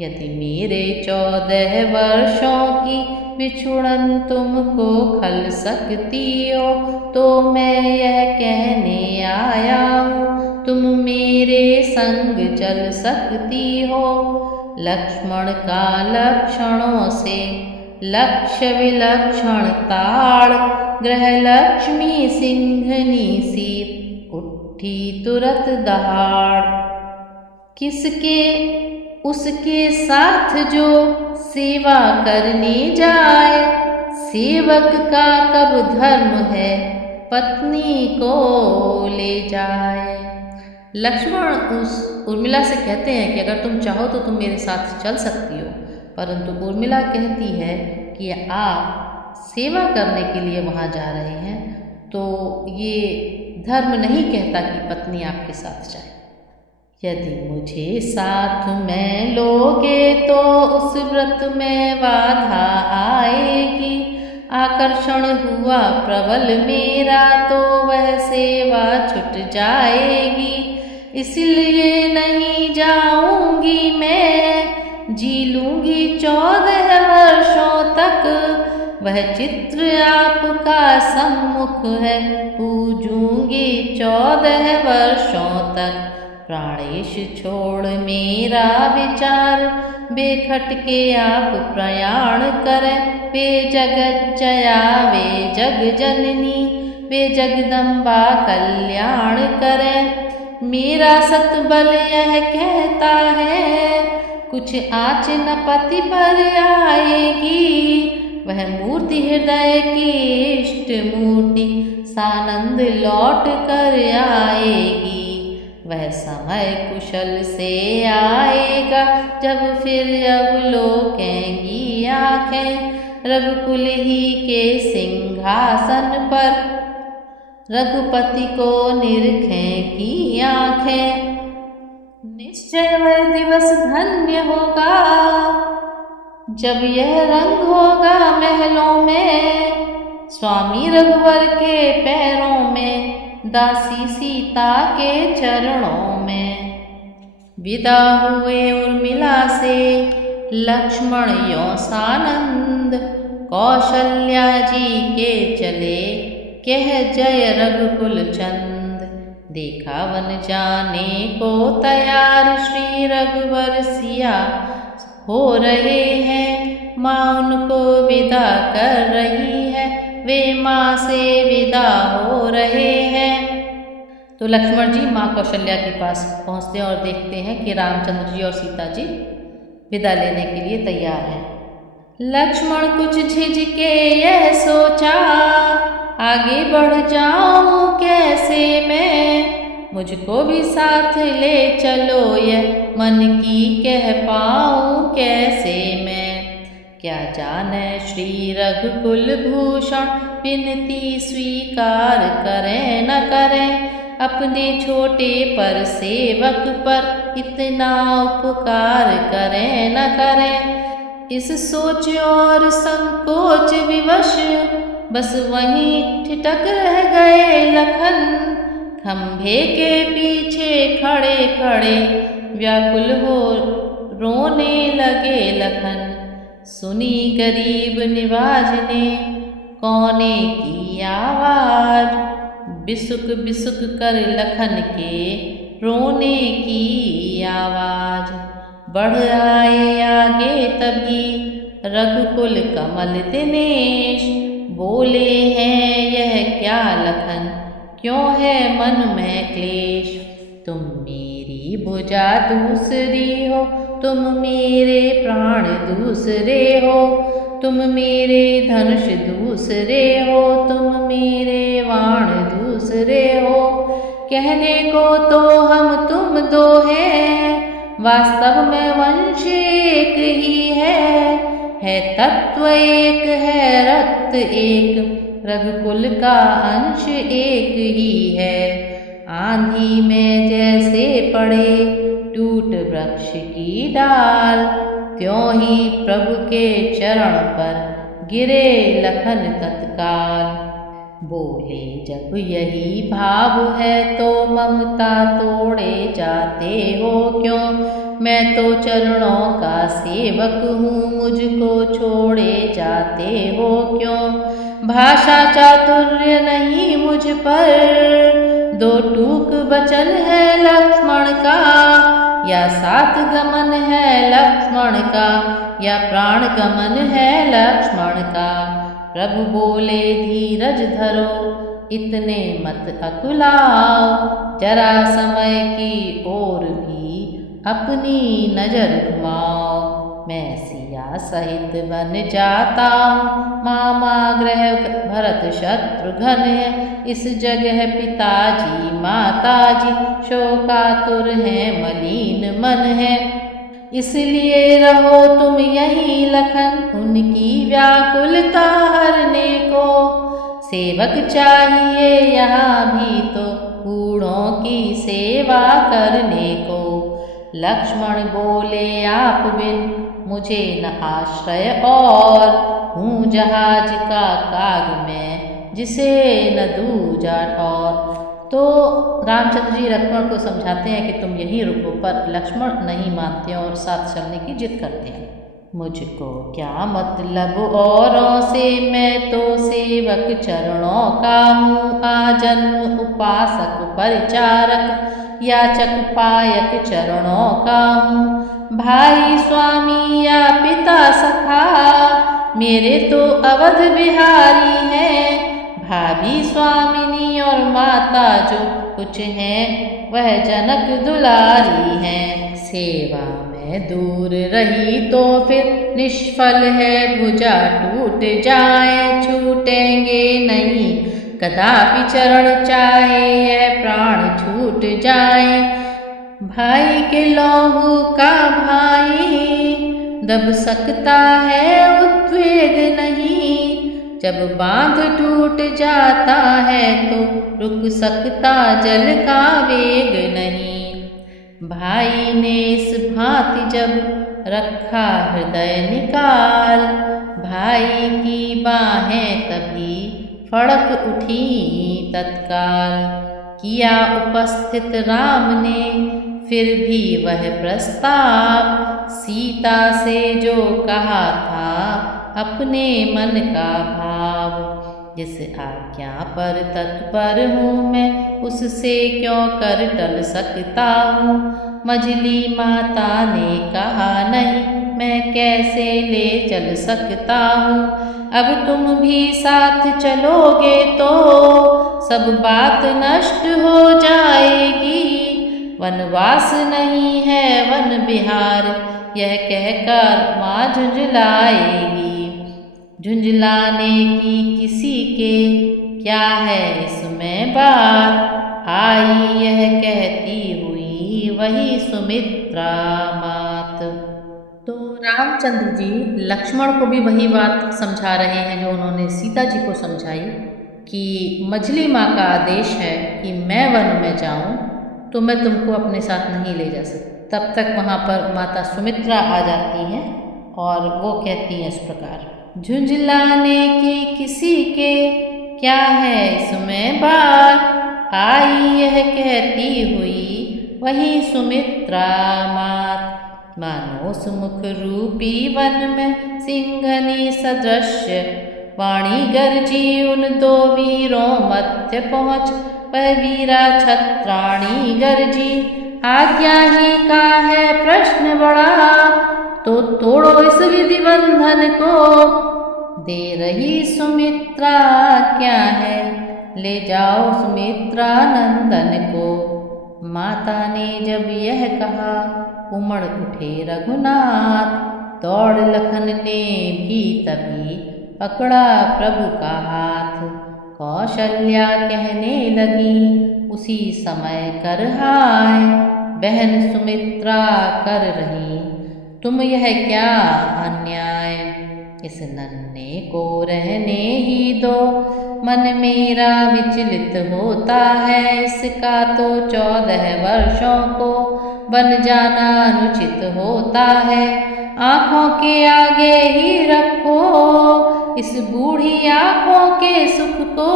यदि मेरे 14 वर्षों की बिछुड़न तुमको खल सकती हो, तो मैं यह कहने आया हूँ तुम मेरे संग चल सकती हो। लक्ष्मण का लक्षणों से लक्ष्य विलक्षण ताड़, ग्रह लक्ष्मी सिंहनी सी उठी तुरत दहाड़। किसके उसके साथ जो सेवा करने जाए, सेवक का कब धर्म है पत्नी को ले जाए। लक्ष्मण उस उर्मिला से कहते हैं कि अगर तुम चाहो तो तुम मेरे साथ चल सकती हो, परंतु उर्मिला कहती है कि आप सेवा करने के लिए वहाँ जा रहे हैं, तो ये धर्म नहीं कहता कि पत्नी आपके साथ जाए। यदि मुझे साथ में लोगे तो उस व्रत में बाधा आएगी। आकर्षण हुआ प्रबल मेरा तो वह सेवा छूट जाएगी। इसलिए नहीं जाऊंगी मैं, जी लूंगी 14 वर्षों तक। वह चित्र आपका सम्मुख है, पूजूंगी 14 वर्षों तक। प्राणेश छोड़ मेरा विचार, बेखटके आप प्रयाण करें। वे जगत जया वे जग जननी, वे जगदम्बा कल्याण करें। मेरा सतबल यह कहता है, कुछ आँच न पति पर आएगी। वह मूर्ति हृदय की इष्ट मूर्ति, सानंद लौट कर आएगी। वह समय कुशल से आएगा, जब फिर अवलोकेंगी आँखें रघुकुल ही के सिंहासन पर। रघुपति को निरखेंगी आँखें, निश्चय वह दिवस धन्य होगा, जब यह रंग होगा महलों में। स्वामी रघुवर के पैरों में, दासी सीता के चरणों में। विदा हुए उर्मिला से लक्ष्मण यो सानंद, कौशल्या जी के चले कह जय रघुकुल चंद। देखा वन जाने को तैयार श्री रघुवर सिया हो रहे हैं। माँ उनको विदा कर रही है, वे माँ से विदा हो रहे हैं। तो लक्ष्मण जी माँ कौशल्या के पास पहुँचते हैं और देखते हैं कि रामचंद्र जी और सीता जी विदा लेने के लिए तैयार हैं। लक्ष्मण कुछ झिझके यह सोचा, आगे बढ़ जाऊं कैसे मैं, मुझको भी साथ ले चलो यह मन की कह पाऊं कैसे मैं। क्या जाने श्री रघुकुल भूषण विनती स्वीकार करें न करें, अपने छोटे पर सेवक पर इतना उपकार करें न करें। इस सोच और संकोच विवश बस वहीं ठिठक रह गए लखन, खंभे के पीछे खड़े खड़े व्याकुल हो रोने लगे लखन। सुनी गरीब निवाज ने कोने की आवाज, बिसुक बिसुक कर लखन के रोने की आवाज। बढ़ आए आगे तभी रघुकुल कमल दिनेश, बोले हैं यह क्या लखन, क्यों है मन में क्लेश। तुम मेरी भुजा दूसरी हो, तुम मेरे प्राण दूसरे हो, तुम मेरे धनुष दूसरे हो, तुम मेरे बाण दूसरे हो। कहने को तो हम तुम दो हैं, वास्तव में वंश एक ही है तत्व एक है रक्त एक, रघुकुल का अंश एक ही है। आंधी में जैसे पड़े टूट वृक्ष की डाल, त्यों ही प्रभु के चरण पर गिरे लखन तत्काल। बोले जब यही भाव है तो ममता तोड़े जाते हो क्यों, मैं तो चरणों का सेवक हूँ मुझको छोड़े जाते हो क्यों। भाषा चातुर्य नहीं मुझ पर, दो टूक वचन है लक्ष्मण का, या साथ गमन है लक्ष्मण का, या प्राण गमन है लक्ष्मण का। प्रभु बोले धीरज धरो, इतने मत अकुलाओ, जरा समय की ओर भी अपनी नजर घुमाओ। मैं सिया सहित बन जाता हूँ, मामा गृह भरत शत्रुघ्न है, इस जगह पिताजी माताजी शोकातुर हैं मलिन मन है। इसलिए रहो तुम यहीं लखन, उनकी व्याकुलता हरने को, सेवक चाहिए यहाँ भी तो बूढ़ों की सेवा करने को। लक्ष्मण बोले आप बिन मुझे न आश्रय और, हूँ जहाज का काग मैं जिसे न दूजा ठौर। तो रामचंद्र जी लक्ष्मण को समझाते हैं कि तुम यहीं रुको, पर लक्ष्मण नहीं मानते हैं और साथ चलने की जिद करते हैं। मुझको क्या मतलब औरों से, मैं तो सेवक चरणों का हूँ, आजन्म उपासक परिचारक याचक पायक चरणों का हूँ। भाई स्वामी या पिता सखा मेरे तो अवध बिहारी हैं, भाभी स्वामिनी और माता जो कुछ हैं वह जनक दुलारी हैं। सेवा में दूर रही तो फिर निष्फल है, भुजा टूट जाए छूटेंगे नहीं कदापि चरण, चाहे यह प्राण छूट जाए। भाई के लौहू का भाई दब सकता है उद्वेग नहीं, जब बांध टूट जाता है तो रुक सकता जल का वेग नहीं। भाई ने इस भांति जब रखा हृदय निकाल, भाई की बाहें तभी फड़क उठी तत्काल। किया उपस्थित राम ने फिर भी वह प्रस्ताव, सीता से जो कहा था अपने मन का भाव। जिस आज्ञा पर तत्पर हूँ मैं उससे क्यों कर टल सकता हूँ, मझली माता ने कहा नहीं मैं कैसे ले चल सकता हूँ। अब तुम भी साथ चलोगे तो सब बात नष्ट हो जाएगी। वनवास नहीं है वन विहार, यह कहकर माँ झुंझलाएगी। झुंझलाने की किसी के क्या है इसमें बात, आई यह कहती हुई वही सुमित्रा मात। तो रामचंद्र जी लक्ष्मण को भी वही बात समझा रहे हैं जो उन्होंने सीता जी को समझाई कि मझली माँ का आदेश है कि मैं वन में जाऊँ तो मैं तुमको अपने साथ नहीं ले जा सकती। तब तक वहाँ पर माता सुमित्रा आ जाती हैं और वो कहती हैं इस प्रकार, झुंझलाने की किसी के क्या है इसमें बात, आई यह कहती हुई वही सुमित्रा मात। मानो सुमुख रूपी वन में सिंघनी सदृश, वाणी गरजी उन दो वीरों मध्य पहुँच, वह वीरा छत्राणी गरजी। आज्ञा ही का है प्रश्न बड़ा, तो तोड़ो इस विधि बंधन को। दे रही सुमित्रा क्या है, ले जाओ सुमित्रा नंदन को। माता ने जब यह कहा उमड़ उठे रघुनाथ, दौड़ लखन ने भी तभी पकड़ा प्रभु का हाथ। कौशल्या कहने लगी उसी समय कर हाय, बहन सुमित्रा कर रही तुम यह क्या अन्याय। इस नन्हे को रहने ही दो, मन मेरा विचलित होता है। इसका तो 14 वर्षों को बन जाना अनुचित होता है। आँखों के आगे ही रखो इस बूढ़ी आँखों के सुख को,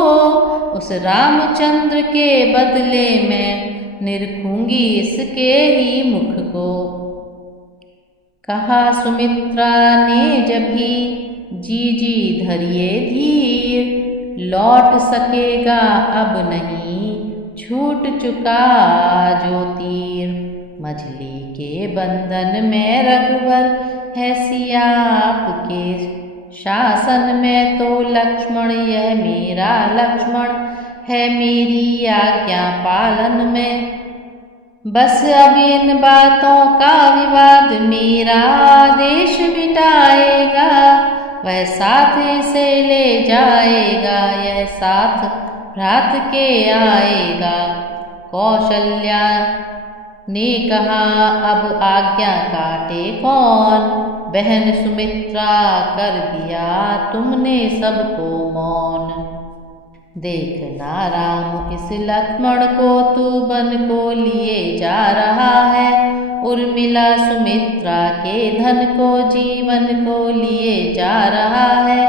उस रामचंद्र के बदले में निरखूंगी इसके ही मुख को। कहा सुमित्रा ने जब ही जी जी धरिए धीर, लौट सकेगा अब नहीं छूट चुका जो तीर। मझली के बंधन में रघुवर है सिया आपके शासन में, तो लक्ष्मण यह मेरा लक्ष्मण है मेरी आज्ञा पालन में। बस अब इन बातों का विवाद मेरा देश मिटाएगा, वह साथ से ले जाएगा यह साथ भ्रात के आएगा। कौशल्या ने कहा अब आज्ञा काटे कौन, बहन सुमित्रा कर दिया तुमने सबको मौन। देखना राम इस लक्ष्मण को तू बन को लिए जा रहा है, उर्मिला सुमित्रा के धन को जीवन को लिए जा रहा है।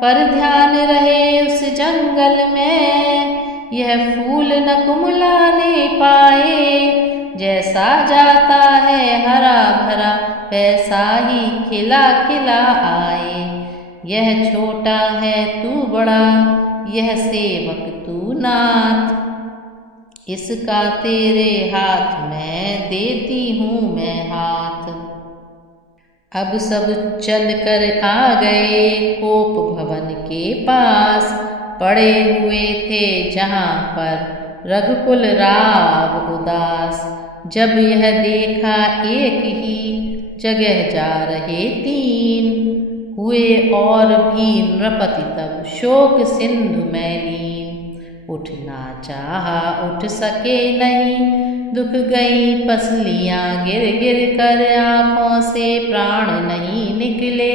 पर ध्यान रहे उस जंगल में यह फूल न कुमलाने पाए, जैसा जाता है हरा भरा वैसा ही खिला खिला आए। यह छोटा है तू बड़ा यह सेवक तू नाथ, इसका तेरे हाथ में देती हूँ मैं हाथ। अब सब चल कर आ गए कोप भवन के पास, पड़े हुए थे जहाँ पर रघुकुल राव उदास। जब यह देखा एक ही जगह जा रहे तीन, हुए और भी नृपति तब शोक सिंधु में लीन। उठना चाहा उठ सके नहीं, दुख गई पसलियाँ गिर गिर कर, आँखों से प्राण नहीं निकले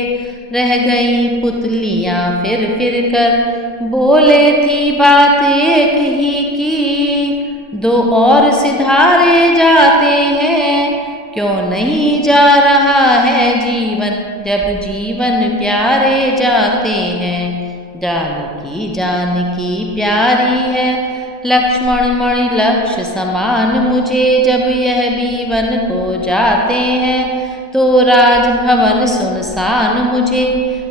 रह गई पुतलियाँ फिर फिर कर। बोले थी बात एक ही की, दो और सिधारे जाते हैं, क्यों नहीं जा रहा है जीवन जब जीवन प्यारे जाते हैं। जानकी प्यारी है लक्ष्मण मणि लक्ष्य समान मुझे, जब यह बीवन को जाते हैं तो राजभवन सुनसान मुझे।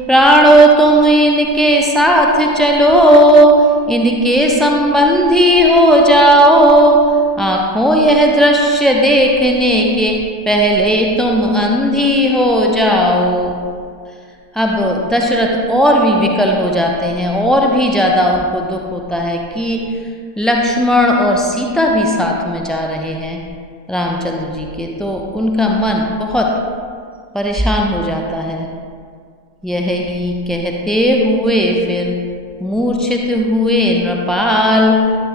प्राणों तुम इनके साथ चलो, इनके संबंधी हो जाओ, आँखों यह दृश्य देखने के पहले तुम अंधी हो जाओ। अब दशरथ और भी विकल हो जाते हैं और भी ज़्यादा उनको दुख होता है कि लक्ष्मण और सीता भी साथ में जा रहे हैं रामचंद्र जी के, तो उनका मन बहुत परेशान हो जाता है। यही कहते हुए फिर मूर्छित हुए नृपाल,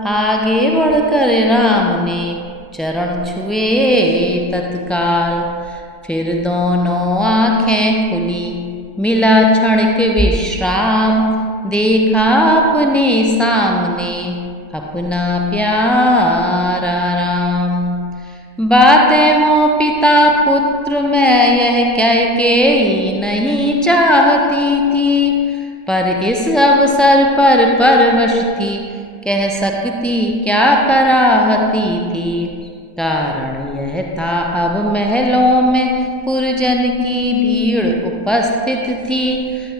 आगे बढ़कर राम ने चरण छुए तत्काल। फिर दोनों आँखें खुली, मिला क्षणिक विश्राम, देखा अपने सामने अपना प्यारा राम। बातें हो पिता पुत्र मैं यह कैकेयी नहीं चाहती थी, पर इस अवसर पर परवश थी, कह सकती क्या कराहती थी। कारण यह था अब महलों में पुरजन की भीड़ उपस्थित थी,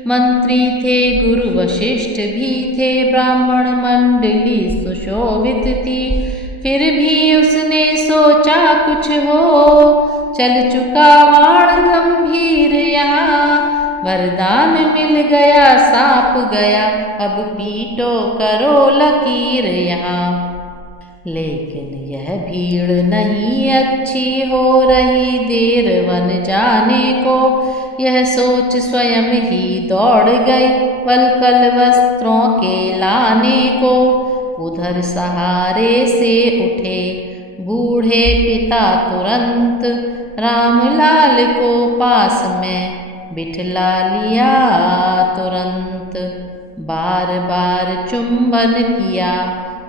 मंत्री थे गुरु वशिष्ठ भी थे, ब्राह्मण मंडली सुशोभित थी। फिर भी उसने सोचा कुछ हो, चल चुका वाण गंभीर यहाँ, वरदान मिल गया सांप गया, अब पीटो करो लकीर यहाँ। लेकिन यह भीड़ नहीं अच्छी हो रही देर वन जाने को, यह सोच स्वयं ही दौड़ गई वल्कल वस्त्रों के लाने को। उधर सहारे से उठे बूढ़े पिता तुरंत, रामलाल को पास में बिठला लिया तुरंत। बार बार चुंबन किया,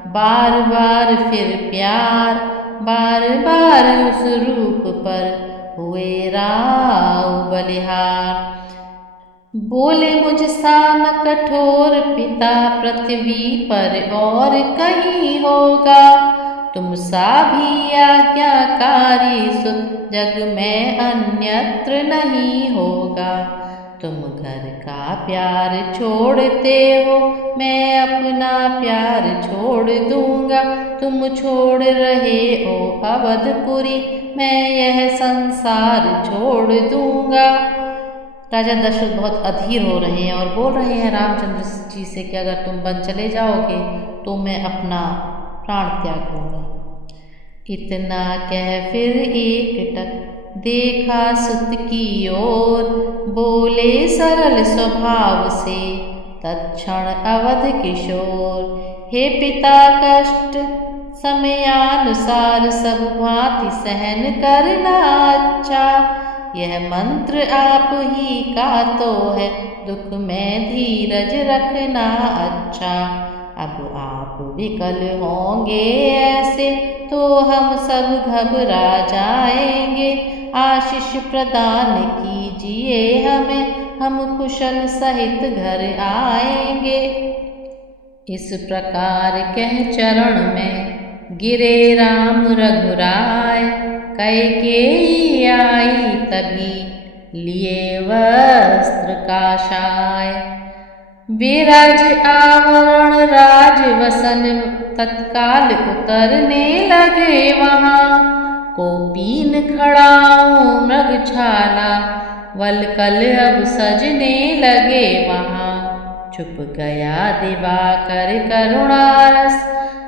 बार बार फिर प्यार, बार बार उस रूप पर हुए राव बलिहार। बोले मुझसा न कठोर पिता पृथ्वी पर और कहीं होगा, तुम सा भी आज्ञाकारी सुत जग में अन्यत्र नहीं होगा। तुम घर का प्यार छोड़ते हो, मैं अपना प्यार छोड़ दूंगा, तुम छोड़ रहे हो अवधपुरी, मैं यह संसार छोड़ दूंगा। राजा दशरथ बहुत अधीर हो रहे हैं और बोल रहे हैं रामचंद्र जी से कि अगर तुम वन चले जाओगे तो मैं अपना प्राण त्याग दूंगा। इतना कह फिर एकटक देखा सुत की ओर, बोले सरल स्वभाव से तत्क्षण अवध किशोर। हे पिता कष्ट समयानुसार सब भांति सहन करना अच्छा, यह मंत्र आप ही का तो है दुख में धीरज रखना अच्छा। अब आप विकल होंगे ऐसे तो हम सब घबरा जाएंगे, आशीष प्रदान कीजिए हमें, हम कुशल सहित घर आएंगे। इस प्रकार कह चरण में गिरे राम रघुराय, कैकेयी आई तभी लिए वस्त्र काशाय। विराज आवरण राजवसन तत्काल उतरने लगे वहाँ, कोपीन खड़ाऊं मृगछाला वल्कल अब सजने लगे वहाँ। छुप गया दिवाकर करुणारस,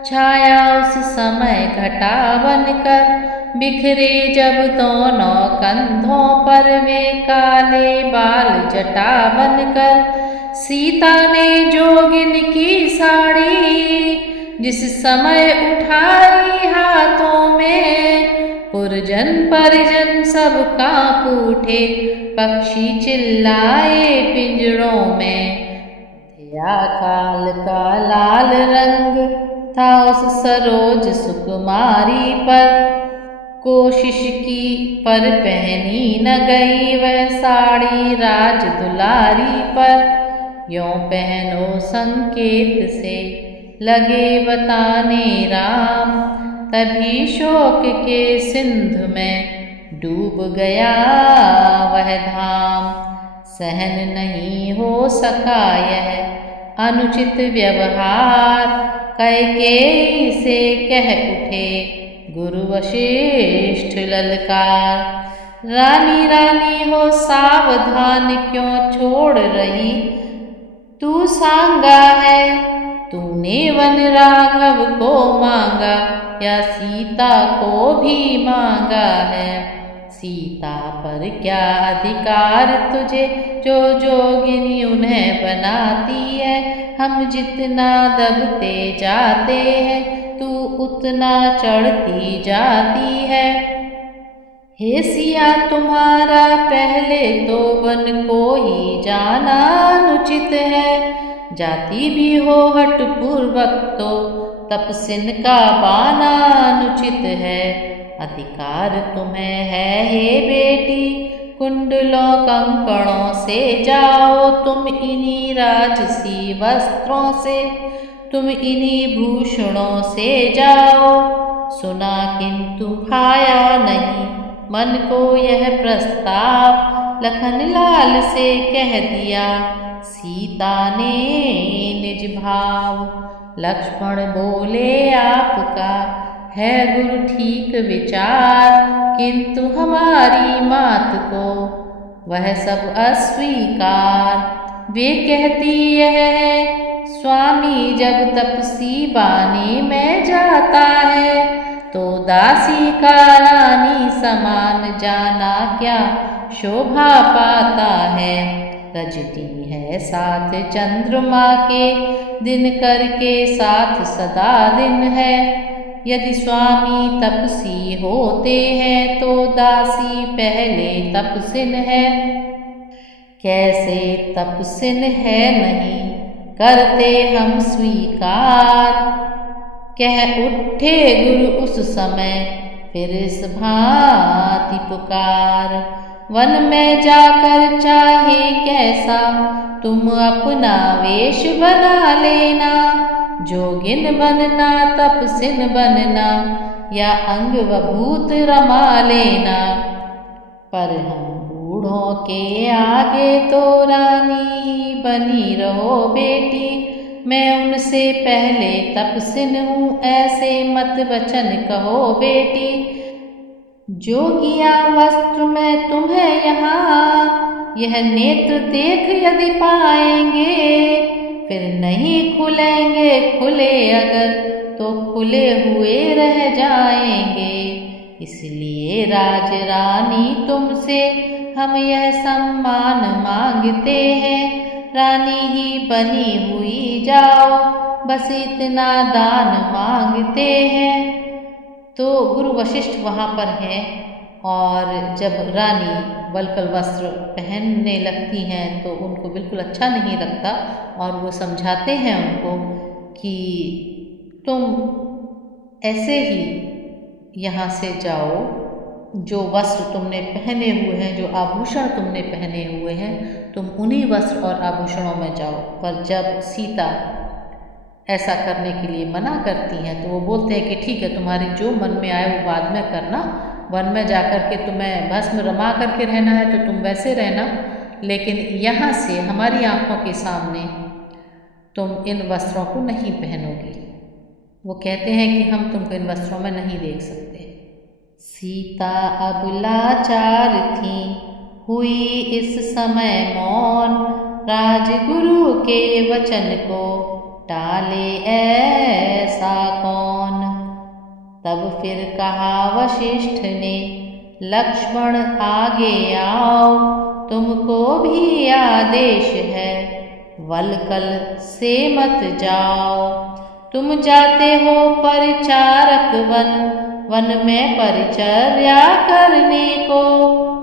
छाया उस समय घटा बनकर, बिखरे जब दोनों कंधों पर वे काले बाल जटा बनकर। सीता ने जोगिन की साड़ी जिस समय उठाई हाथों में, पुरजन परिजन सब कांप उठे, पक्षी चिल्लाए पिंजरों में। या काल का लाल रंग था उस सरोज सुकुमारी पर, कोशिश की पर पहनी न गई वह साड़ी राज दुलारी पर। यों पहनो संकेत से लगे बताने राम, तभी शोक के सिंधु में डूब गया वह धाम। सहन नहीं हो सका यह अनुचित व्यवहार, कैकेयी से कह उठे गुरु वशिष्ठ ललकार। रानी रानी हो सावधान, क्यों छोड़ रही तू सांगा है। तूने वन राघव को मांगा, या सीता को भी मांगा है। सीता पर क्या अधिकार तुझे, जो जोगिनी उन्हें बनाती है। हम जितना दबते जाते हैं, तू उतना चढ़ती जाती है। हे सिया तुम्हारा पहले तो वन को ही जाना अनुचित है। जाती भी हो हठ पूर्वक तो तपस्विन का पाना अनुचित है। अधिकार तुम्हें है हे बेटी, कुंडलों कंकणों से जाओ तुम इन्हीं राजसी वस्त्रों से, तुम इन्हीं भूषणों से जाओ। सुना किंतु भाया नहीं मन को यह प्रस्ताव, लखन लाल से कह दिया सीता ने निज भाव। लक्ष्मण बोले आपका है गुरु ठीक विचार, किंतु हमारी मात को वह सब अस्वीकार। वे कहती यह है स्वामी जब तपसी बानी में जाता है, तो दासी का रानी समान जाना क्या शोभा पाता है। रजती है साथ चंद्रमा के, दिन करके साथ सदा दिन है। यदि स्वामी तपसी होते हैं, तो दासी पहले तपस्विन है। कैसे तपस्विन है नहीं करते हम स्वीकार। कह उठे गुरु उस समय फिर इस भांति पुकार। वन में जाकर चाहे कैसा तुम अपना वेश बना लेना। जोगिन बनना तपस्विन बनना, या अंग व भूत रमा लेना। पर हम बूढ़ों के आगे तो रानी ही बनी रहो बेटी। मैं उनसे पहले तपस्विन हूँ, ऐसे मत वचन कहो बेटी। जोगिया वस्त्र में तुम्हें यहाँ, यह नेत्र देख यदि पाएंगे। फिर नहीं खुलेंगे, खुले अगर तो खुले हुए रह जाएंगे। इसलिए राज रानी तुमसे हम यह सम्मान मांगते हैं। रानी ही बनी हुई जाओ, बस इतना दान मांगते हैं। तो गुरु वशिष्ठ वहाँ पर हैं, और जब रानी वल्कल वस्त्र पहनने लगती हैं तो उनको बिल्कुल अच्छा नहीं लगता, और वो समझाते हैं उनको कि तुम ऐसे ही यहाँ से जाओ। जो वस्त्र तुमने पहने हुए हैं, जो आभूषण तुमने पहने हुए हैं, तुम उन्हीं वस्त्र और आभूषणों में जाओ। पर जब सीता ऐसा करने के लिए मना करती हैं, तो वो बोलते हैं कि ठीक है, तुम्हारे जो मन में आए वो बाद में करना। वन में जाकर के तुम्हें भस्म रमा करके रहना है तो तुम वैसे रहना, लेकिन यहाँ से हमारी आंखों के सामने तुम इन वस्त्रों को नहीं पहनोगी। वो कहते हैं कि हम तुमको इन वस्त्रों में नहीं देख सकते। सीता अब लाचार थी, हुई इस समय मौन। राजगुरु के वचन को टाले ऐसा कौन। तब फिर कहा वशिष्ठ ने, लक्ष्मण आगे आओ, तुमको भी आदेश है, वल्कल से मत जाओ। तुम जाते हो परिचारक वन, वन में परिचर्या करने को।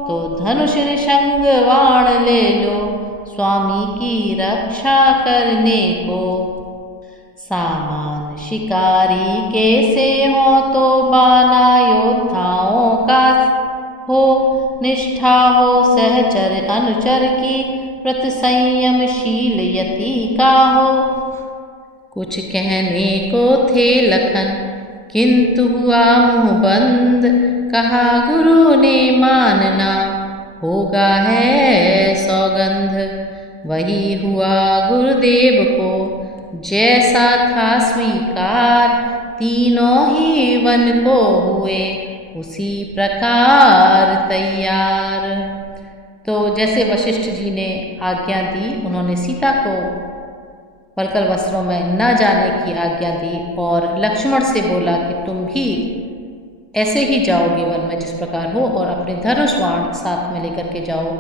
तो धनुष निषंग बाण ले लो, स्वामी की रक्षा करने को। सामान शिकारी के से हो, तो बाना योद्धाओं का हो। निष्ठा हो सहचर अनुचर की, प्रति संयमशील यति का हो। कुछ कहने को थे लखन, किंतु हुआ मुँह बंद। कहा गुरु ने मानना, होगा है सौगंध। वही हुआ गुरुदेव को जैसा था स्वीकार, तीनों ही वन को हुए उसी प्रकार तैयार। तो जैसे वशिष्ठ जी ने आज्ञा दी, उन्होंने सीता को वल्कल वस्त्रों में न जाने की आज्ञा दी और लक्ष्मण से बोला कि तुम भी ऐसे ही जाओगे वन में जिस प्रकार हो, और अपने धनुष बाण साथ में लेकर के जाओ,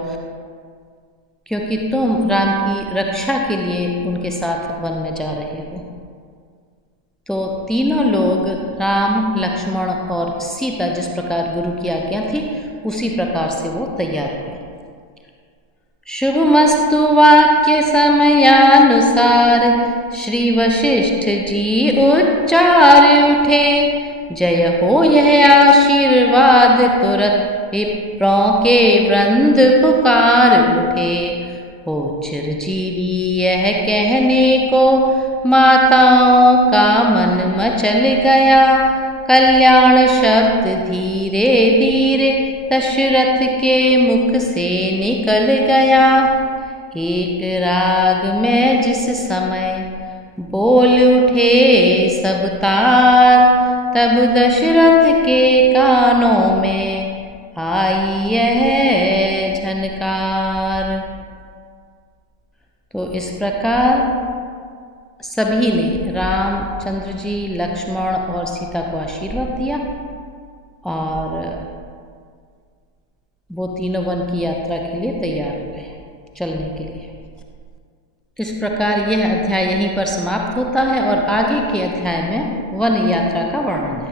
क्योंकि तुम राम की रक्षा के लिए उनके साथ वन में जा रहे हो। तो तीनों लोग राम, लक्ष्मण और सीता जिस प्रकार गुरु की आज्ञा थी उसी प्रकार से वो तैयार हुए। शुभमस्तु वाक्य समयानुसार श्री वशिष्ठ जी उच्चार उठे, जय हो यह आशीर्वाद तुरंत विप्रों के वृंद पुकार उठे। हो चिरजीवी यह कहने को माताओं का मन मचल गया, कल्याण शब्द धीरे धीरे दशरथ के मुख से निकल गया। एक राग में जिस समय बोल उठे सब तार, तब दशरथ के कानों में आई यह झनकार। तो इस प्रकार सभी ने रामचंद्र जी, लक्ष्मण और सीता को आशीर्वाद दिया और वो तीनों वन की यात्रा के लिए तैयार हुए चलने के लिए। इस प्रकार यह अध्याय यहीं पर समाप्त होता है और आगे के अध्याय में वन यात्रा का वर्णन है।